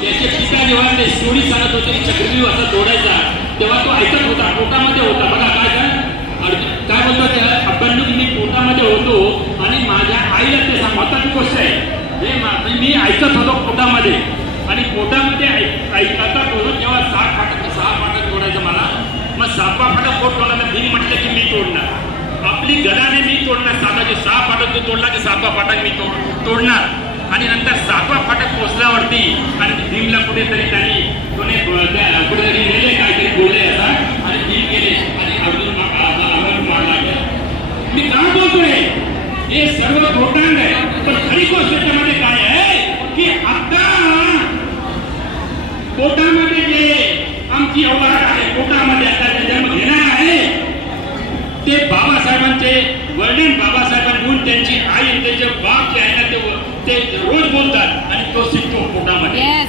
त्याचे पिता जेव्हा ते स्टोरी सांगत होते की चक्रव्यूह असा तोडायचा तेव्हा तो ऐकत होता, पोटामध्ये होता. बघा काय बोलतात अभ्यंग, मी पोटामध्ये होतो आणि माझ्या आईला ते महत्वाची गोष्ट आहे, मी ऐकत होतो पोटामध्ये आणि पोटामध्ये ऐकता बोलून जेव्हा 6 फाटक तोडायचं मला, मग 7वा फाटक कोण तोडला? भीम म्हटलं की मी तोडणार, आपली गदाने मी तोडणार. साधाचे 6 फाटक तो तोडला की 7वा फाटक मी तोडणार. आणि नंतर 7वा फाटक पोचल्यावरती आणि भीमला कुठेतरी त्यांनी कुठेतरी नेले, काहीतरी बोलले असा आणि भीम गेले आणि अर्जुन मारला गेला. मी काय बोलतोय हे सर्व खोटांड आहे, पण खरी गोष्ट त्याच्यामध्ये काय आहे की आता पोटामध्ये जे आमची अवघड आहे, पोटामध्ये आता जे जन्म घेणार आहे ते बाबासाहेबांचे वर्णन बाबासाहेबांकडून त्यांची आई, त्यांचे बाप जे आहे ना ते रोज बोलतात आणि तो शिकतो पोटामध्ये.